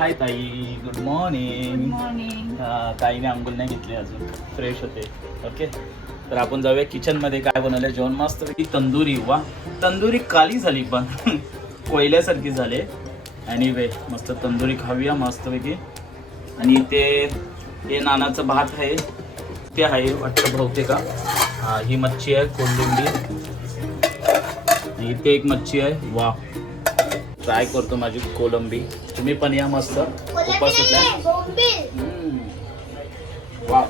हाय ताई, good morning. Morning. ताईने अंघोळ नाही घेतली अजून, फ्रेश होते. ओके, तर आपण जाऊया किचनमध्ये. काय बनवलं जेवण? मस्त तंदुरी. वा, तंदुरी काली झाली पण कोयल्यासारखी झाले. आणि वे मस्त तंदुरी खाऊया मस्तपैकी. आणि ते नानाचं भात आहे, ते आहे वाटतं बहुतेक. ही मच्छी आहे कोलंबी. इथे एक मच्छी आहे. वा, ट्राय करतो माझी कोलंबी. तुम्ही पण या मस्त उपास होत्या. वा,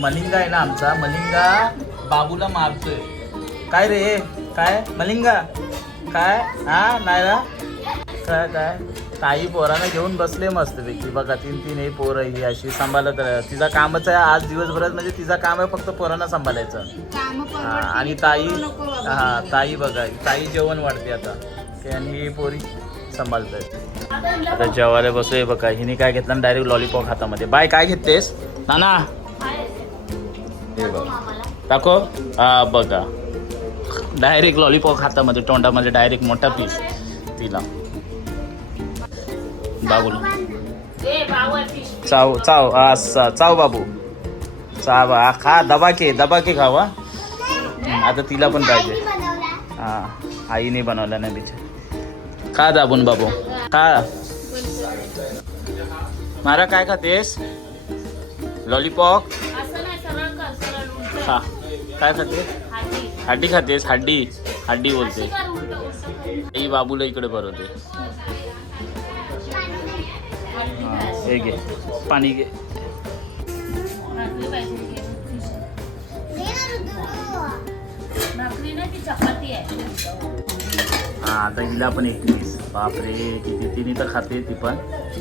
मलिंगा आहे ना आमचा. मलिंगा बाबूला मारतोय. काय रे? काय मलिंगा? काय? हा नाही ना? काय काय ताई पोरांना घेऊन बसले मस्तपैकी. बघा, तीन हे पोरं ही अशी सांभाळत. तिचा कामच आहे आज दिवसभरात, म्हणजे तिचा काम आहे फक्त पोरांना सांभाळायचं. आणि ताई, ताई बघा, ताई जेवण वाढते आता. आणि ही पोरी सांभाळत. आता जेवायला बसलोय. बघा, हिने काय घेतलं, डायरेक्ट लॉलीपॉप हातामध्ये. बाय, काय घेतेस नाना? हे बघा, टाको. हा बघा, डायरेक्ट लॉलीपॉप हातामध्ये, तोंडामध्ये डायरेक्ट मोठा पीस. तिला बाबूला चाव चाव असा चाव बाबू चाव. खा, दबाके खावा. आता तिला पण पाहिजे. हा, आईने बनवला नाही बिचार. खा दाबून बाबू, खा. मारा, काय खातेस? लॉलीपॉप खा. काय खाते? हड्डी खातेस? हड्डी हड्डी बोलते. आई बाबूला इकडे भरवते. हे घे पाणी घे. हा, आता हिला पण एक पीस. बापरे, किती तिने तर खाते ती पण.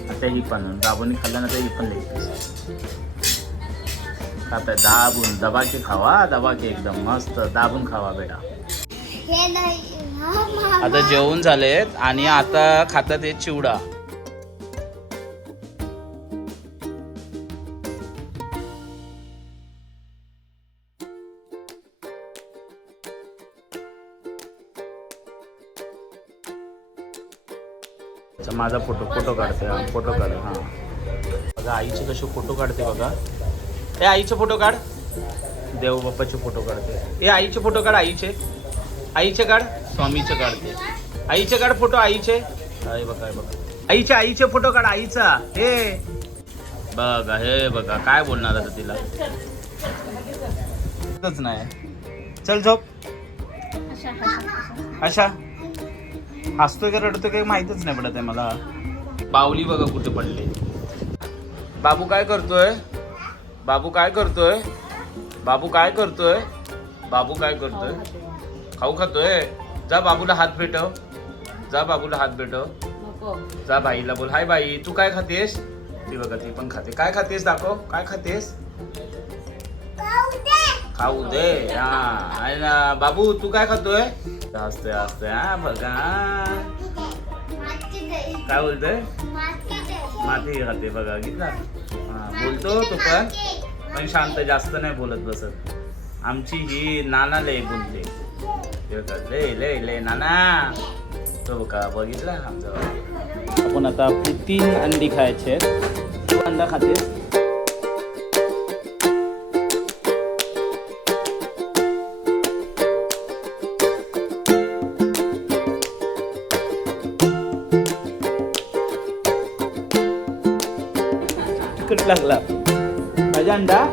आता ही पण दाबून खाल्ल्यानंतर ही पण एक पीस खाताय. दाबून दबाके खावा, दबाके एकदम मस्त दाबून खावा बेटा. आता जेवण झालेत आणि आता खातात हे चिवडा. माझा फोटो काढते. फोटो काढ. हा बघा, आईचे कसे फोटो काढते बघा. हे आईचे फोटो काढ. देव बाप्पाचे फोटो काढते. हे आईचे फोटो काढ. आईचे काढ. स्वामीचे काढते. आईचे काढ फोटो. आईचे बघा, आईचे फोटो काढ. आईचा हे बघा. हे बघा, काय बोलणार आता तिला नाही. चल झोप. अच्छा, हसतोय का रडतोय काही माहितच नाही पडत आहे मला. बाहुली बघा कुठे पडले. बाबू काय करतोय? बाबू काय करतोय? बाबू काय करतोय? बाबू काय करतोय? खाऊ खातोय. जा बाबूला हात भेटव. जा बाबूला हात भेटव. जा बाईला बोल, हाय बाई तू काय खातेस? ती बघा, ती पण खाते. काय खातेस दाखव. काय खातेस? खाऊ दे. हा ना बाबू, तू काय खातोय? हसतोय हसतोय. हा बघा, काय बोलतोय? माती खाते बघा. घेतला. हा, बोलतो तो पण शांत, जास्त नाही बोलत बसत. आमची ही नाना लय बोलते. लय नाना. तो बघा, बघितला आमचा. आपण आता 3 अंडी खायचे. तू अंडा खाते? तिकट लागला माझा अंडा.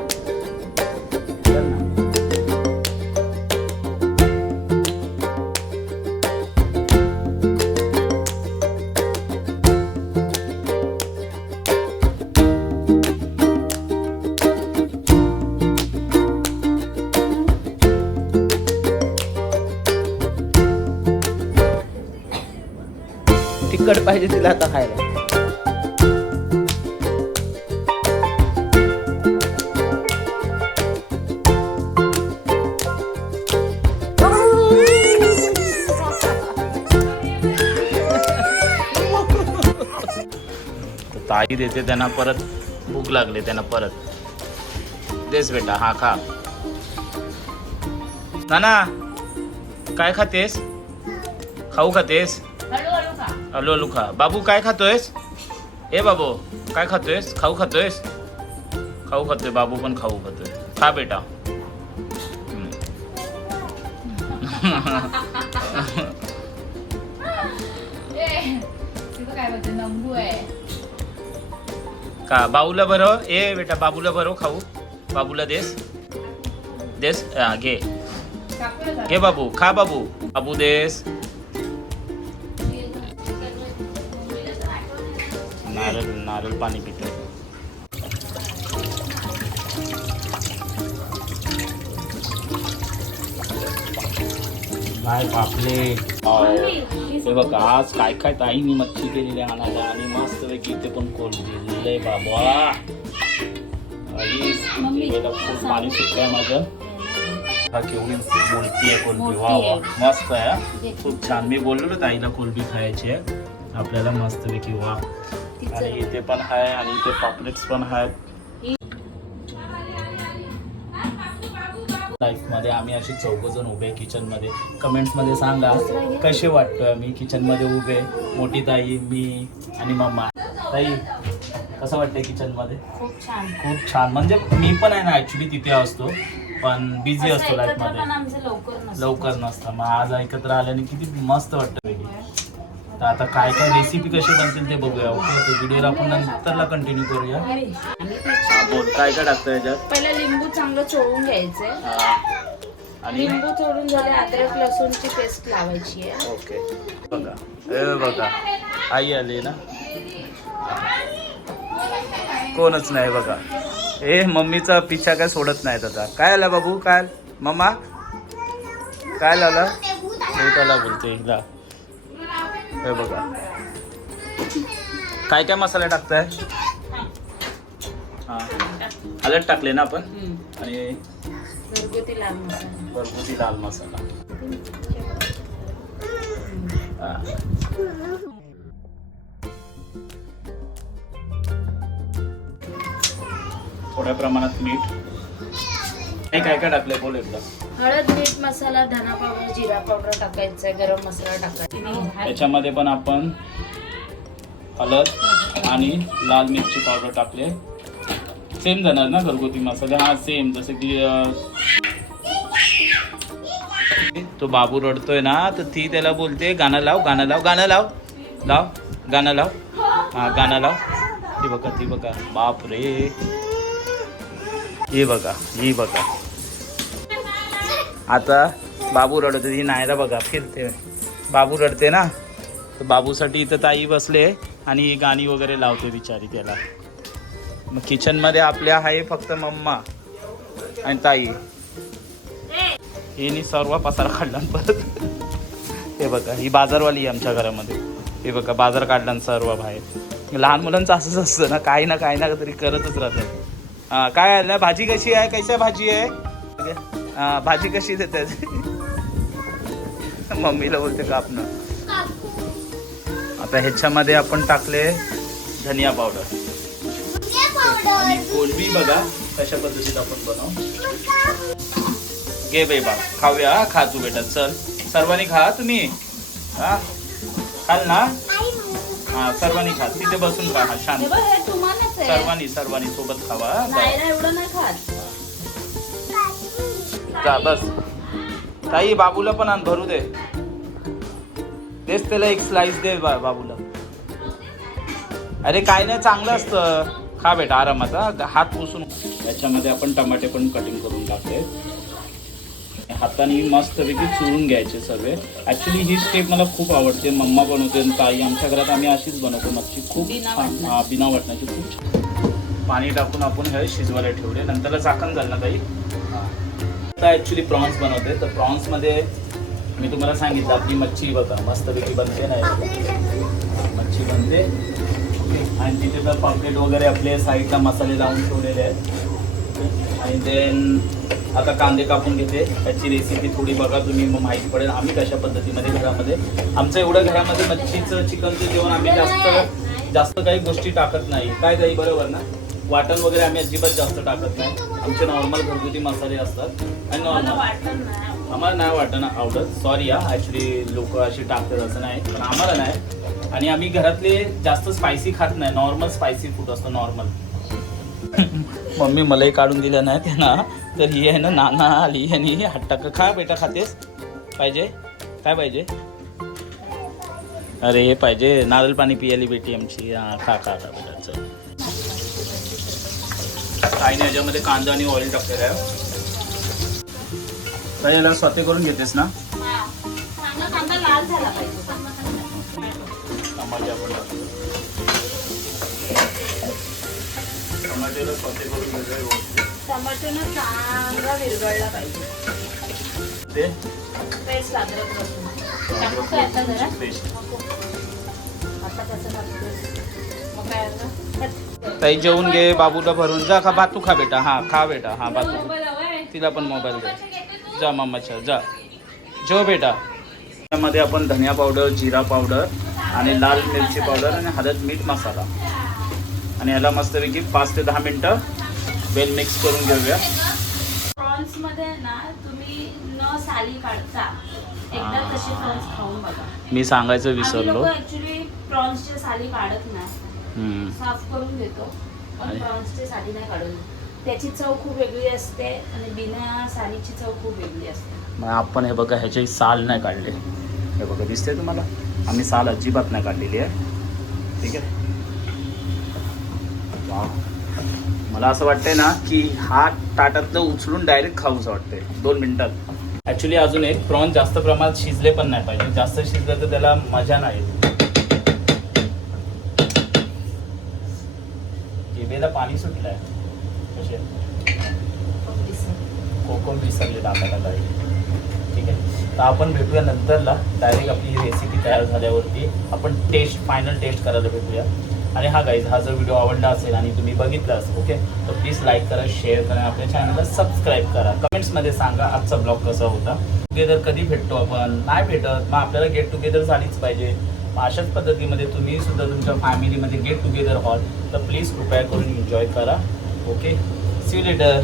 तिखट पाहिजे तिला आता खायला. आई देते त्यांना, परत भूक लागले त्यांना परत. देस बेटा, हा खा. नाना काय खातेस? खाऊ खातेस? हळू हळू खा. बाबू काय खातोयस? ए बाबू काय खातोयस? खाऊ खातोयस? खाऊ खातोय बाबू पण खाऊ खातोय. खा बेटा. का बाबूला बरं? ए बेटा बाबूला बरं खाऊ. बाबूला देस देस. घे घे बाबू, खा बाबू. बाबू देस. नारळ नारळ पाणी पितो. काय पापले. हे बघा आज काय काय ताईंनी मच्छी केलेली आणायला आणि मस्त पैकी इथे पण कोलबी बाबा. खूप पाणी सुटलंय माझं. हा केवढी मोठी आहे कोलबी. वा वा मस्त आहे. खूप छान. मी बोललो ताईला कोलबी खायची आहे आपल्याला मस्त पैकी. वा. आणि इथे पण आहे आणि इथे पापलेट्स पण आहेत. लाईफ मध्ये आम्ही अशी 4 जण उभे किचन मध्ये. कमेंट्स मध्ये सांगा कसे वाटतोय आम्ही किचन मध्ये उभे. मोठी ताई, मी आणि मम्मा. ताई कसं वाटतंय किचन मध्ये? खूप छान. खूप छान. म्हणजे मी पण आहे ना ऍक्च्युली तिथे असतो पण बिझी असतो लाईफ मध्ये, लवकर नसतं. मग आज एकत्र आल्याने किती मस्त वाटतं वेगळी. तर आता काय काय रेसिपी कशी बनतील ते बघूया. ओके तर व्हिडिओला आपण नंतरला कंटिन्यू करूया. बोल काय काय टाकतं याच्यात? पहिला लिंबू चांगलं चोळून घ्यायचंय आणि लिंबू चोळून झाले अद्रक लसूणची पेस्ट लावायची आहे. ओके. बघा ए बघा आई आली ना. कोणच नाही बघा. ए मम्मीचा पिच्छा काय सोडत नाही आता. काय आला बाबू? काय मम्मा काय लावला? त्याला बोलते हिला. हे बघा काय काय मसाले टाकताय? हा हळद टाकले ना आपण आणि घरगुती लाल मसाला. घरगुती लाल मसाला. थोड्या प्रमाणात मीठ. काय काय टाकलंय बोल एकदा. हळद, मीठ, मसाला, धना पावडर, जिरा पावडर टाकायचा, गरम मसाला टाकायचा. त्याच्यामध्ये पण आपण हळद आणि लाल मिरची पावडर टाकले. सेम जाणार ना घरगुती मसाले? हा सेम. जसं की तो बाबू रडतोय ना तर ती त्याला बोलते गाणं लाव गाणं लाव गाणं लाव लाव गाणं लाव. हा गाणं लाव. ती बघा ती बघा. बाप रे. हे बघा ही बघा. आता बाबू रडते. ही नायरा बघा फिरते. बाबू रडते ना तर बाबूसाठी इथं ताई बसले आणि ही गाणी वगैरे लावते बिचारी त्याला. मग किचनमध्ये आपल्या आहे फक्त मम्मा आणि ताई. हिने सर्व पसारा काढला परत. हे बघा ही बाजारवाली आहे आमच्या घरामध्ये. हे बघा बाजार काढला सर्व बाहेर. लहान मुलांचं असंच असतं ना काही ना तरी करतच राहतात. हां काय आलं? भाजी कशी आहे? कैसा भाजी आहे? भाजी कशी देते? मम्मीला बोलते कापणं. आता ह्याच्यामध्ये आपण टाकले धनिया पावडर आणि कोलबी बघा कशा पद्धतीत आपण बनव. घे बेबा खाऊया. खा तू बेटा. चल सर्वांनी खा. तुम्ही हा खाल ना? हा सर्वांनी खा. तिथे बसून खा. हा शांत. सर्वांनी सोबत खावा. जा बस. ताई बाबूला पण आण भरू दे. देस त्याला एक स्लाइस दे बाबूला. अरे काय नाही चांगलं असतं. खा बेटा आरामात. हात पुसून. याच्यामध्ये आपण टमाटे पण कटिंग करून टाकले. हाताने मस्तपैकी चुरून घ्यायचे सर्व. ॲक्च्युली ही स्टेप मला खूप आवडते. मम्मा बनवते ताई. आमच्या घरात आम्ही अशीच बनवतो मच्छी. खूप बिना वाटण्याची. खूप छान. पाणी टाकून आपण हे शिजवायला ठेवले. नंतरला झाकण झालं ना ताई. आता ॲक्च्युली प्रॉन्स बनवते. तर प्रॉन्समध्ये मी तुम्हाला सांगितलं आपली मच्छी बघा मस्तपैकी बनते नाही. मच्छी बनते आणि तिथे तर पापलेट वगैरे आपले साईडला मसाले लावून ठेवलेले आहेत. आणि देन आता कांदे कापून घेते. त्याची रेसिपी थोडी बघा तुम्ही मग माहिती पडेल आम्ही कशा पद्धतीमध्ये घरामध्ये. आमचं एवढं घरामध्ये मच्छीचं चिकनचं जेवण आम्ही जास्त जास्त काही गोष्टी टाकत नाही. काय ताई बरोबर ना? वाटण वगैरे आम्ही अजिबात जास्त टाकत नाही. आमचे नॉर्मल घरगुती मसाले असतात आणि नॉर्मल आम्हाला नाही वाटण आवडत. सॉरी हा, ॲक्च्युली लोक अशी टाकतात असं नाही, पण आम्हाला नाही. आणि आम्ही घरातले जास्त स्पायसी खात नाही. नॉर्मल स्पायसी फूड असतं नॉर्मल. मम्मी मलाही काढून दिलं नाही त्यांना, तर ही आहे ना नाना आली आणि हट्टा खा बेटा. खातेस? पाहिजे? काय पाहिजे? अरे हे पाहिजे, नारळ पाणी पियाली बेटी आमची. हां खा खा खा बेटा. चल आईने याच्यामध्ये कांदा आणि ऑइल टाकलेलं आहे. तर याला स्वते करून घेतेस ना? कांदा लाल झाला पाहिजे. टमाटे आपण टाकतो. टमाट्याला स्वते करून घ्यायचं. टमाटोनं चांगला विरघळला पाहिजे. ते पेस्ट अद्रक लसूण टाकू का आता जरा? पेस्ट. आता कसं टाकतो मग काय आता? ताई जेवून घे, बाबूला भरून जा. खा भात, तू खा बेटा. हां खा बेटा. हां भात. तिला पण मोबाईल दे. जा मम्माच्या जा. जेव बेटा. त्यामध्ये आपण धनिया पावडर, जिरा पावडर आणि लाल मिरची पावडर आणि हळद, मीठ, मसाला आणि याला मस्तपैकी 5 ते 10 मिनटं वेल मिक्स करून घेऊया. प्रॉन्स मध्ये ना तुम्ही न साली काढता एकदा तसे प्रॉन्स खाऊन बघा. मी सांगायचं विसरलो. ऍक्च्युली प्रॉन्सचे साली काढत नाही, साफ करून घेतो, पण प्रॉन्सचे साली नाही काढून. त्याची चव खूप वेगळी असते आणि बिना सालीची चव खूप वेगळी असते. मग आपण हे बघा ह्याची साल नाही काढले. हे बघा दिसते तुम्हाला, आम्ही साल अजिबात नाही काढलेली आहे. ठीक आहे. वा, मला असं वाटतंय ना की हा ताटातलं उचलून डायरेक्ट खाऊचं वाटतंय 2 मिनिटात. ॲक्च्युली अजून एक, प्रॉन्स जास्त प्रमाणात शिजले पण नाही पाहिजे. जास्त शिजलं तर त्याला मजा नाही येत. जिभेला पाणी सुटलंय. कसे कोकम विसरले टाकायला काही. ठीक आहे. तर आपण भेटूया नंतरला. डायरेक्ट आपली ही रेसिपी तयार झाल्यावरती आपण फायनल टेस्ट करायला भेटूया. आणि हा गाईज, हा जर व्हिडिओ आवडला असेल आणि तुम्ही बघितला असेल ओके, तर प्लीज लाईक करा, शेअर करा, आपल्या चॅनलला सबस्क्राईब करा. कमेंट्समध्ये सांगा आजचा ब्लॉग कसा होता. टुगेदर कधी भेटतो आपण, नाही भेटत मग आपल्याला गेट टुगेदर झालीच पाहिजे. मग अशाच पद्धतीमध्ये तुम्ही सुद्धा तुमच्या फॅमिलीमध्ये गेट टुगेदर व्हाल, तर प्लीज कृपया करून एन्जॉय करा. Okay, see you letter.